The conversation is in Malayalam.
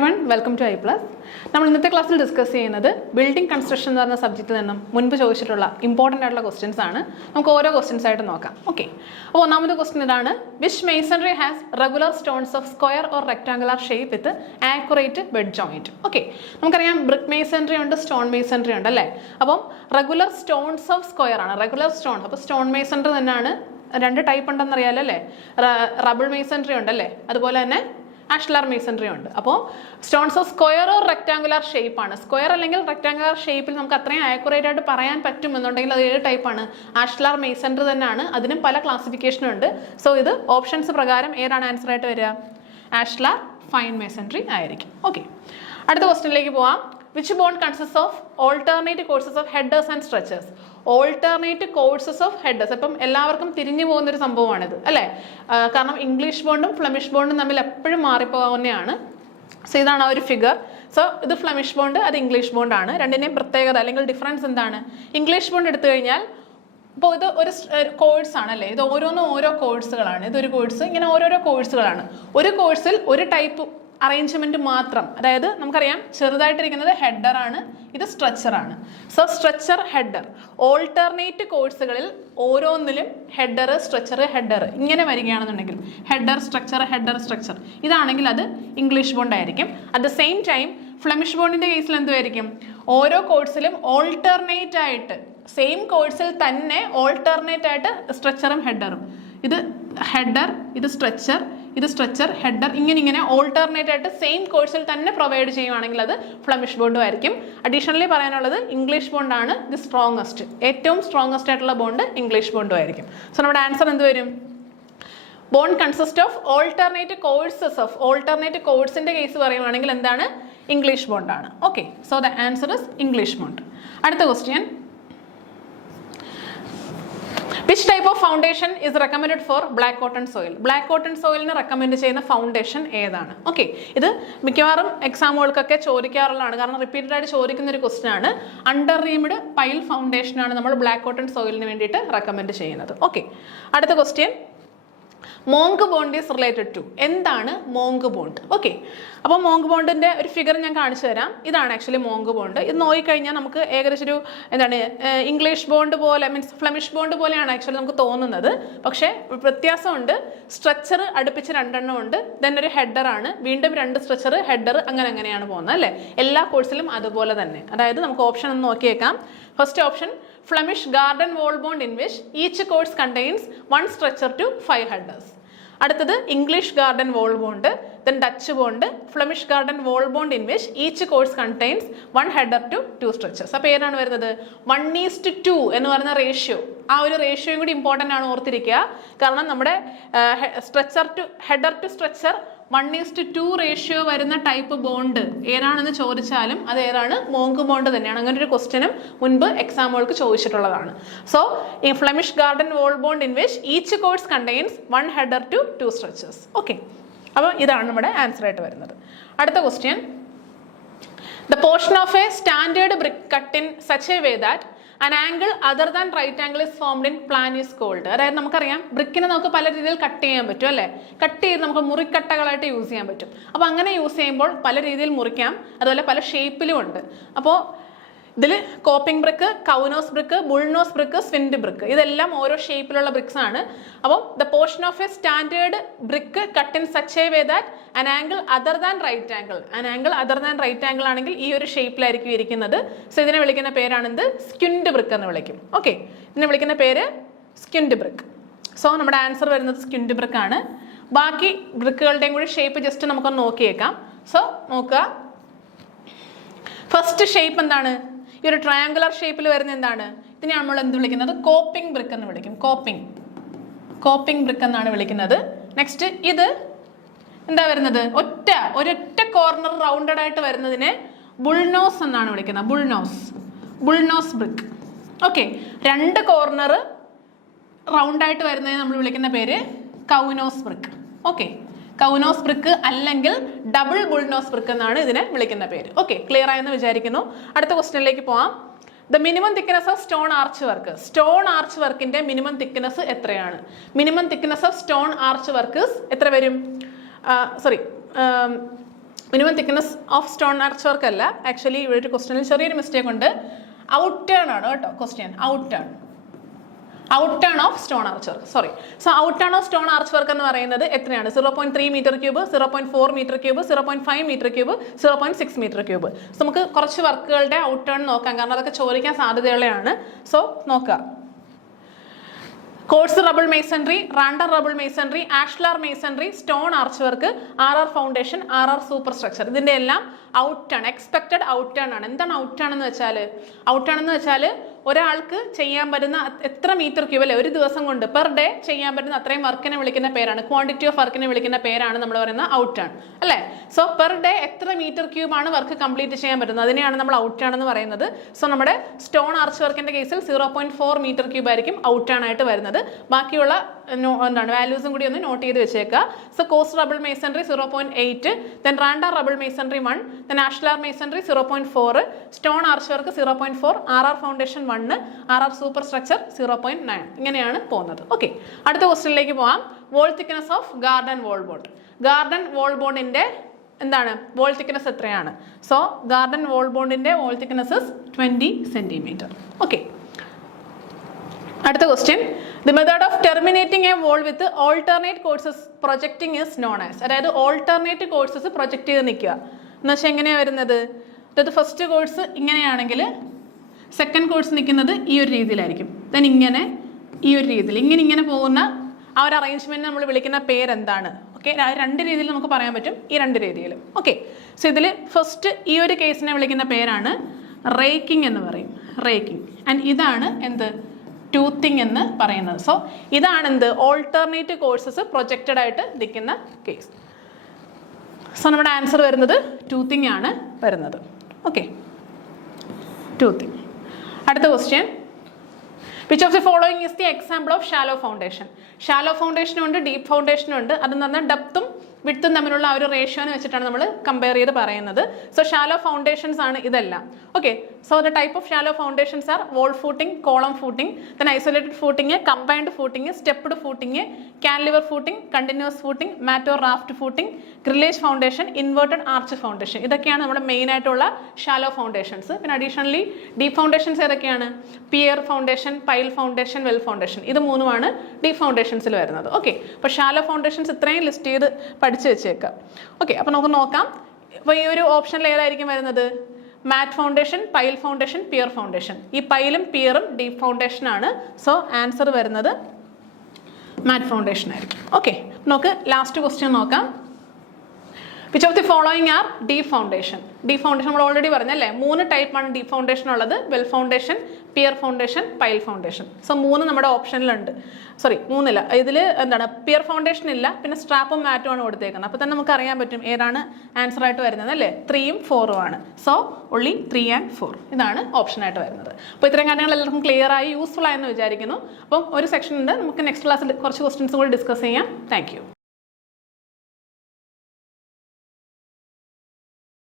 everyone, welcome to I+. നമ്മൾ ഇന്നത്തെ ക്ലാസ്സിൽ ഡിസ്കസ് ചെയ്യുന്നത് ബിൽഡിംഗ് കൺസ്ട്രക്ഷൻ എന്ന് പറഞ്ഞ സബ്ജക്റ്റിൽ നിന്നും മുൻപ് ചോദിച്ചിട്ടുള്ള ഇമ്പോർട്ടൻ്റ് ആയിട്ടുള്ള ക്വസ്റ്റ്യൻസ് ആണ്. നമുക്ക് ഓരോ ക്വസ്റ്റ്യൻസ് ആയിട്ട് നോക്കാം. ഓക്കെ, അപ്പോൾ ഒന്നാമത്തെ ക്വസ്റ്റ്യൻ ഇതാണ്: which masonry has regular stones of square or rectangular shape with accurate bed joint? Okay, നമുക്കറിയാം ബ്രിക്ക് മേസൺറി ഉണ്ട്, സ്റ്റോൺ മേസൺറി ഉണ്ട് അല്ലേ. അപ്പം റെഗുലർ സ്റ്റോൺസ് ഓഫ് സ്ക്വയർ ആണ് റെഗുലർ സ്റ്റോൺ. അപ്പോൾ സ്റ്റോൺ മേസൺറി തന്നെയാണ്. രണ്ട് ടൈപ്പ് ഉണ്ടെന്ന് അറിയാലോ അല്ലേ. റബിൾ മേസൺറി ഉണ്ടല്ലേ, അതുപോലെ തന്നെ ആഷ്ലർ മേസൺറി ഉണ്ട്. അപ്പോൾ stones of square or rectangular shape ആണ്. സ്ക്വയർ അല്ലെങ്കിൽ റെക്ടാങ്കുലർ ഷേപ്പിൽ നമുക്ക് അത്രയും ആക്യുറേറ്റ് ആയിട്ട് പറയാൻ പറ്റുമെന്നുണ്ടെങ്കിൽ അത് ഏത് ടൈപ്പാണ്? ആഷ്ലർ മേസൺറി തന്നെയാണ്. അതിനും പല ക്ലാസിഫിക്കേഷനും ഉണ്ട്. സോ ഇത് ഓപ്ഷൻസ് പ്രകാരം ഏതാണ് ആൻസർ ആയിട്ട് വരിക? ആഷ്ലർ ഫൈൻ മേസൺറി ആയിരിക്കും. ഓക്കെ, അടുത്ത ക്വസ്റ്റ്യനിലേക്ക് പോവാം. Which bond consist of alternate courses of headers and stretchers? Alternate courses of headers. അപ്പം എല്ലാവർക്കും തിരിഞ്ഞു പോകുന്നൊരു സംഭവമാണിത് അല്ലേ. കാരണം ഇംഗ്ലീഷ് ബോണ്ടും ഫ്ലെമിഷ് ബോണ്ടും തമ്മിൽ എപ്പോഴും മാറിപ്പോകുന്നതാണ്. സോ ഇതാണ് ആ ഒരു ഫിഗർ. സോ ഇത് ഫ്ലെമിഷ് ബോണ്ട്, അത് ഇംഗ്ലീഷ് ബോണ്ടാണ്. രണ്ടിനെയും പ്രത്യേകത അല്ലെങ്കിൽ ഡിഫറൻസ് എന്താണ്? ഇംഗ്ലീഷ് ബോണ്ട് എടുത്തു കഴിഞ്ഞാൽ ഇപ്പോൾ ഇത് ഒരു കോഴ്സാണ് അല്ലേ. ഇത് ഓരോന്നും ഓരോ കോഴ്സുകളാണ്. ഇതൊരു കോഴ്സ്, ഇങ്ങനെ ഓരോരോ കോഴ്സുകളാണ്. ഒരു കോഴ്സിൽ ഒരു ടൈപ്പ് അറേഞ്ച്മെന്റ് മാത്രം. അതായത് നമുക്കറിയാം ചെറുതായിട്ടിരിക്കുന്നത് ഹെഡർ ആണ്, ഇത് സ്ട്രക്ചർ ആണ്. സോ സ്ട്രക്ചർ, ഹെഡർ, ഓൾട്ടർനേറ്റ് കോഴ്സുകളിൽ ഓരോന്നിലും ഹെഡർ, സ്ട്രക്ചർ, ഹെഡർ ഇങ്ങനെ വരികയാണെന്നുണ്ടെങ്കിൽ ഹെഡർ സ്ട്രക്ചർ, ഹെഡർ സ്ട്രക്ചർ ഇതാണെങ്കിൽ അത് ഇംഗ്ലീഷ് ബോണ്ട് ആയിരിക്കും. At the same time Flemish ബോണ്ടിന്റെ കേസിൽ എന്തുമായിരിക്കും? ഓരോ കോഴ്സിലും ഓൾട്ടർനേറ്റ് ആയിട്ട് സെയിം കോഴ്സിൽ തന്നെ ഓൾട്ടർനേറ്റ് ആയിട്ട് സ്ട്രക്ചറും ഹെഡറും, ഇത് ഹെഡർ, ഇത് സ്ട്രക്ചർ, ഇത് സ്ട്രക്ചർ, ഹെഡർ ഇങ്ങനെ ഓൾട്ടർനേറ്റ് ആയിട്ട് സെയിം കോഴ്സിൽ തന്നെ പ്രൊവൈഡ് ചെയ്യുവാണെങ്കിൽ അത് ഫ്ലെമിഷ് ബോണ്ടും ആയിരിക്കും. അഡീഷണലി പറയാനുള്ളത് ഇംഗ്ലീഷ് ബോണ്ടാണ് ദി സ്ട്രോങ്ങസ്റ്റ്. ഏറ്റവും സ്ട്രോങ്ങസ്റ്റ് ആയിട്ടുള്ള ബോണ്ട് ഇംഗ്ലീഷ് ബോണ്ടും ആയിരിക്കും. സോ നമ്മുടെ ആൻസർ എന്ത് വരും? Bond consist of alternate courses of. Alternate കോഴ്സിന്റെ കേസ് പറയുവാണെങ്കിൽ എന്താണ്? ഇംഗ്ലീഷ് ബോണ്ടാണ്. Okay, so the answer is English bond. അടുത്ത question: which type of foundation is recommended for black cotton soil? black cotton soilന് റെക്കമെൻഡ് ചെയ്യുന്ന ഫൗണ്ടേഷൻ ഏതാണ്? ഓക്കെ, ഇത് മിക്കവാറും എക്സാമുകൾക്കൊക്കെ ചോദിക്കാറുള്ളതാണ്. കാരണം റിപ്പീറ്റഡ് ആയിട്ട് ചോദിക്കുന്ന ഒരു ക്വസ്റ്റ്യൻ ആണ്. അണ്ടർ റീംഡ് പൈൽ ഫൗണ്ടേഷൻ ആണ് നമ്മൾ ബ്ലാക്ക് കോട്ടൺ സോയിലിന് വേണ്ടിയിട്ട് റെക്കമെൻഡ് ചെയ്യുന്നത്. ഓക്കെ, അടുത്ത question: monk bond is related to. എന്താണ് മോങ്ക് ബോണ്ട്? ഓക്കെ, അപ്പോൾ മോങ്ക് ബോണ്ടിന്റെ ഒരു ഫിഗർ ഞാൻ കാണിച്ചു തരാം. ഇതാണ് ആക്ച്വലി മോങ്ക് ബോണ്ട്. ഇത് നോക്കിക്കഴിഞ്ഞാൽ നമുക്ക് ഏകദേശം ഒരു എന്താണ് ഇംഗ്ലീഷ് ബോണ്ട് പോലെ, മീൻസ് ഫ്ലെമിഷ് ബോണ്ട് പോലെയാണ് ആക്ച്വലി നമുക്ക് തോന്നുന്നത്. പക്ഷേ വ്യത്യാസമുണ്ട്. സ്ട്രക്ചർ അടുപ്പിച്ച് രണ്ടെണ്ണം ഉണ്ട്. ദെൻ ഒരു ഹെഡർ ആണ്, വീണ്ടും രണ്ട് സ്ട്രക്ചർ, ഹെഡർ, അങ്ങനെയാണ് പോകുന്നത് അല്ലേ. എല്ലാ കോഴ്സിലും അതുപോലെ തന്നെ. അതായത് നമുക്ക് ഓപ്ഷൻ ഒന്ന് നോക്കിയേക്കാം. First option Flemish garden wall bond in which each course contains one structure to 5 headers. അടുത്തത് English garden wall bond, then Dutch bond, Flemish garden wall bond in which each course contains 1 header to 2 stretchers. അപ്പോൾ ഏതാണ് വരുന്നത്? 1:2 എന്ന് പറയുന്ന റേഷ്യോ. ആ ഒരു റേഷ്യോയും കൂടി ഇമ്പോർട്ടൻ്റ് ആണ്, ഓർത്തിരിക്കുക. കാരണം നമ്മുടെ stretcher to header to stretcher 1:2 ratio വരുന്ന ടൈപ്പ് ബോണ്ട് ഏതാണെന്ന് ചോദിച്ചാലും അത് ഏതാണ്? മോങ്ക് ബോണ്ട് തന്നെയാണ്. അങ്ങനെ ഒരു ക്വസ്റ്റ്യനും മുൻപ് എക്സാമുകൾക്ക് ചോദിച്ചിട്ടുള്ളതാണ്. സോ ഈ Flemish garden wall bond in which each course contains 1 header to 2 stretchers. Okay, അപ്പോൾ ഇതാണ് നമ്മുടെ ആൻസർ ആയിട്ട് വരുന്നത്. അടുത്ത question: the portion of a standard brick cut in such a way that an angle other than right angle is formed in plan is called. അതായത് നമുക്കറിയാം ബ്രിക്കിനെ നമുക്ക് പല രീതിയിൽ കട്ട് ചെയ്യാൻ പറ്റും അല്ലേ. കട്ട് ചെയ്ത് നമുക്ക് മുറിക്കട്ടകളായിട്ട് യൂസ് ചെയ്യാൻ പറ്റും. അപ്പോൾ അങ്ങനെ യൂസ് ചെയ്യുമ്പോൾ പല രീതിയിൽ മുറിക്കാം. അതുപോലെ പല ഷേപ്പിലും ഉണ്ട്. അപ്പോൾ ഇതിൽ coping brick, കൗനോസ് brick, bullnose brick, സ്വിൻഡ് brick ഇതെല്ലാം ഓരോ ഷേപ്പിലുള്ള ബ്രിക്സ് ആണ്. അപ്പോൾ the portion of a standard brick cut in such a way that an angle other than right angle. an angle other than right angle ആണെങ്കിൽ ഈ ഒരു ഷേപ്പിലായിരിക്കും ഇരിക്കുന്നത്. സോ ഇതിനെ വിളിക്കുന്ന പേരാണെന്ത്? സ്ക്വിൻഡ് ബ്രിക്ക് എന്ന് വിളിക്കും. ഓക്കെ, ഇതിനെ വിളിക്കുന്ന പേര് സ്ക്വിൻഡ് ബ്രിക്ക്. സോ നമ്മുടെ ആൻസർ വരുന്നത് സ്ക്വിൻഡ് ബ്രിക്ക് ആണ്. ബാക്കി ബ്രിക്കുകളുടെയും കൂടി ഷേപ്പ് ജസ്റ്റ് നമുക്കൊന്ന് നോക്കിയേക്കാം. സോ നോക്കുക, ഫസ്റ്റ് ഷേപ്പ് എന്താണ്? ഈ ഒരു ട്രയാങ്കുലർ ഷേപ്പിൽ വരുന്ന എന്താണ്? ഇതിനെ നമ്മൾ എന്ത് വിളിക്കുന്നത്? കോപ്പിംഗ് ബ്രിക്ക് എന്ന് വിളിക്കും. കോപ്പിംഗ് ബ്രിക്ക് എന്നാണ് വിളിക്കുന്നത്. നെക്സ്റ്റ് ഇത് എന്താ വരുന്നത്? ഒരൊറ്റ കോർണർ റൗണ്ടഡ് ആയിട്ട് വരുന്നതിനെ ബുൾനോസ് എന്നാണ് വിളിക്കുന്നത്. Bullnose brick. Okay, 2 corner round ആയിട്ട് വരുന്നതിനെ നമ്മൾ വിളിക്കുന്ന പേര് കൗനോസ് ബ്രിക്ക്. ഓക്കെ, കൗനോസ് ബ്രിക്ക് അല്ലെങ്കിൽ ഡബിൾ ബുൾനോസ് ബ്രിക്ക് എന്നാണ് ഇതിനെ വിളിക്കുന്ന പേര്. ഓക്കെ, ക്ലിയർ ആയെന്ന് വിചാരിക്കുന്നു. അടുത്ത ക്വസ്റ്റ്യനിലേക്ക് പോവാം. The minimum thickness of stone arch work. Stone arch വർക്കിന്റെ മിനിമം തിക്നെസ് എത്രയാണ്? Minimum thickness of stone arch work എത്ര വരും? Minimum thickness of stone arch work അല്ല, ആക്ച്വലി ഇവിടെ ഒരു ക്വസ്റ്റ്യനിൽ ചെറിയൊരു മിസ്റ്റേക്ക് ഉണ്ട്. ഔട്ട് ടേൺ ആണ് കേട്ടോ question. Out turn of stone arch work, sorry. So out turn of stone arch work എന്ന് പറയുന്നത് എത്രയാണ്? 0.3 metre cube, 0.4 metre cube, 0.5 metre cube, 0.6 metre cube. So നമുക്ക് കുറച്ച് വർക്കുകളുടെ ഔട്ട് ടേൺ നോക്കാം, കാരണം അതൊക്കെ ചോദിക്കാൻ സാധ്യതയുള്ളതാണ്. സോ നോക്കാം. Course rubble masonry, random rubble masonry, ashlar masonry, stone arch work, RR foundation, RR super structure, ഇതിന്റെ എല്ലാം out turn, expected out turn ആണ്. എന്താണ് ഔട്ട് ടേൺ എന്ന് വെച്ചാൽ ഒരാൾക്ക് ചെയ്യാൻ പറ്റുന്ന എത്ര മീറ്റർ ക്യൂബ് അല്ലെ ഒരു ദിവസം കൊണ്ട് പെർ ഡേ ചെയ്യാൻ പറ്റുന്ന അത്രയും വർക്കിനെ വിളിക്കുന്ന പേരാണ്, ക്വാണ്ടിറ്റി ഓഫ് വർക്കിനെ വിളിക്കുന്ന പേരാണ് നമ്മൾ പറയുന്ന ഔട്ട് ടേൺ അല്ലേ. സോ പെർ ഡേ എത്ര മീറ്റർ ക്യൂബ് ആണ് വർക്ക് കംപ്ലീറ്റ് ചെയ്യാൻ പറ്റുന്നത്, അതിനെയാണ് നമ്മൾ ഔട്ട് ടേൺ എന്ന് പറയുന്നത്. സോ നമ്മുടെ സ്റ്റോൺ ആർച്ച് വർക്കിന്റെ കേസിൽ 0.4 മീറ്റർ ക്യൂബ് ആയിരിക്കും ഔട്ട് ടേൺ ആയിട്ട് വരുന്നത്. ബാക്കിയുള്ള വാല്യൂസും കൂടി ഒന്ന് നോട്ട് ചെയ്ത് വെച്ചേക്കുക. So course rubble masonry 0.8, then random rubble masonry 1, then ashlar masonry 0.4, stone arch work 0.4, RR foundation 1, RR super structure 0.9. ഇങ്ങനെയാണ് പോകുന്നത്. ഓക്കെ, അടുത്ത ക്വസ്റ്റ്യനിലേക്ക് പോകാം. Wall thickness of garden wall bond. Garden wall ബോണ്ടിന്റെ എന്താണ് വോൾ തിക്നെസ് എത്രയാണ്? സോ ഗാർഡൻ വോൾ ബോണ്ടിന്റെ വോൾ തിക്നെസ് 20 സെന്റിമീറ്റർ. ഓക്കെ, അടുത്ത question. The method of terminating a wall with alternate courses projecting is known as. അതായത് ഓൾട്ടർനേറ്റ് കോഴ്സസ് പ്രൊജക്ട് ചെയ്ത് നിൽക്കുക എന്ന് വെച്ചാൽ എങ്ങനെയാണ് വരുന്നത്? അതായത് ഫസ്റ്റ് കോഴ്സ് ഇങ്ങനെയാണെങ്കിൽ സെക്കൻഡ് കോഴ്സ് നിൽക്കുന്നത് ഈ ഒരു രീതിയിലായിരിക്കും, ദെൻ ഇങ്ങനെ ഈ ഒരു രീതിയിൽ ഇങ്ങനെ പോകുന്ന ആ ഒരു അറേഞ്ച്മെന്റ് നമ്മൾ വിളിക്കുന്ന പേരെന്താണ്? ഓക്കെ, രണ്ട് രീതിയിൽ നമുക്ക് പറയാൻ പറ്റും, ഈ രണ്ട് രീതിയിൽ. ഓക്കെ, സോ ഇതിൽ ഫസ്റ്റ് ഈ ഒരു കേസിനെ വിളിക്കുന്ന പേരാണ് റേക്കിംഗ് എന്ന് പറയും, റേക്കിംഗ്. ആൻഡ് ഇതാണ് എന്ത്? ടൂത്തിങ് എന്ന് പറയുന്നത്. സോ ഇതാണ് എന്ത്? ഓൾട്ടർനേറ്റ് കോഴ്സസ് പ്രൊജക്റ്റഡ് ആയിട്ട് നിൽക്കുന്ന കേസ്. സോ നമ്മുടെ ആൻസർ വരുന്നത് ടൂത്തിങ് ആണ് വരുന്നത്. Okay, toothing. അടുത്ത question. Which of the following is the example of shallow foundation? Shallow ഫൗണ്ടേഷനും ഉണ്ട്, ഡീപ്പ് ഫൗണ്ടേഷനും ഉണ്ട്. അതെന്ന് പറഞ്ഞാൽ ഡെപ്തും വിഡ്ത്തും തമ്മിലുള്ള ആ ഒരു റേഷ്യോനെ വെച്ചിട്ടാണ് നമ്മൾ കമ്പയർ ചെയ്ത് പറയുന്നത്. സോ ഷാലോ ഫൗണ്ടേഷൻസ് ആണ് ഇതെല്ലാം. Okay, so the type of shallow foundations are wall footing, column footing, then isolated footing, combined footing, stepped footing, cantilever footing, continuous footing, mat or raft footing, grillage foundation, inverted arch foundation. ഇതൊക്കെയാണ് നമ്മുടെ മെയിൻ ആയിട്ടുള്ള ഷാലോ ഫൗണ്ടേഷൻസ്. പിന്നെ അഡീഷണലി ഡീപ്പ് ഫൗണ്ടേഷൻസ് ഏതൊക്കെയാണ്? Pier foundation, pile foundation, well foundation. ഇത് മൂന്നുമാണ് ഡീപ്പ് ഫൗണ്ടേഷൻസിൽ വരുന്നത്. ഓക്കെ, അപ്പോൾ ഷാലോ ഫൗണ്ടേഷൻസ് ഇത്രയും ലിസ്റ്റ് ചെയ്ത് പഠിച്ചു വെച്ചേക്കാം. ഓക്കെ, അപ്പോൾ നമുക്ക് നോക്കാം. അപ്പോൾ ഈ ഒരു ഓപ്ഷനിൽ ഏതായിരിക്കും വരുന്നത്? Mat foundation, pile foundation, pier foundation. ഈ പൈലും പിയറും ഡീപ്പ് ഫൗണ്ടേഷൻ ആണ്. സോ ആൻസർ വരുന്നത് മാറ്റ് ഫൗണ്ടേഷൻ ആയിരിക്കും. ഓക്കെ, നമുക്ക് ലാസ്റ്റ് ക്വസ്റ്റ്യൻ നോക്കാം. Which of the following are deep foundation? Deep foundation നമ്മൾ ഓൾറെഡി പറഞ്ഞല്ലേ, 3 ടൈപ്പാണ് ഡീപ്പ് ഫൗണ്ടേഷൻ ഉള്ളത്. Well foundation, pier foundation, pile foundation. So 3 നമ്മുടെ ഓപ്ഷനിലുണ്ട്. സോറി, 3 ഇല്ല. ഇതിൽ എന്താണ്? പിയർ ഫൗണ്ടേഷൻ ഇല്ല, പിന്നെ സ്ട്രാപ്പും മാറ്റും ആണ് കൊടുത്തേക്കുന്നത്. അപ്പോൾ തന്നെ നമുക്ക് അറിയാൻ പറ്റും ഏതാണ് ആൻസർ ആയിട്ട് വരുന്നത് അല്ലേ? 3ഉം 4ഉം ആണ്. സോ ഒൺലി 3 ആൻഡ് 4 ഇതാണ് ഓപ്ഷൻ ആയിട്ട് വരുന്നത്. അപ്പോൾ ഇത്രയും കാര്യങ്ങൾ എല്ലാവർക്കും ക്ലിയർ ആയി യൂസ്ഫുൾ ആയെന്ന് വിചാരിക്കുന്നു. അപ്പം ഒരു സെക്ഷൻ ഉണ്ട്, നമുക്ക് നെക്സ്റ്റ് ക്ലാസ്സിൽ കുറച്ച് ക്വസ്റ്റ്യൻസ് കൂടി ഡിസ്കസ് ചെയ്യാം. Thank you.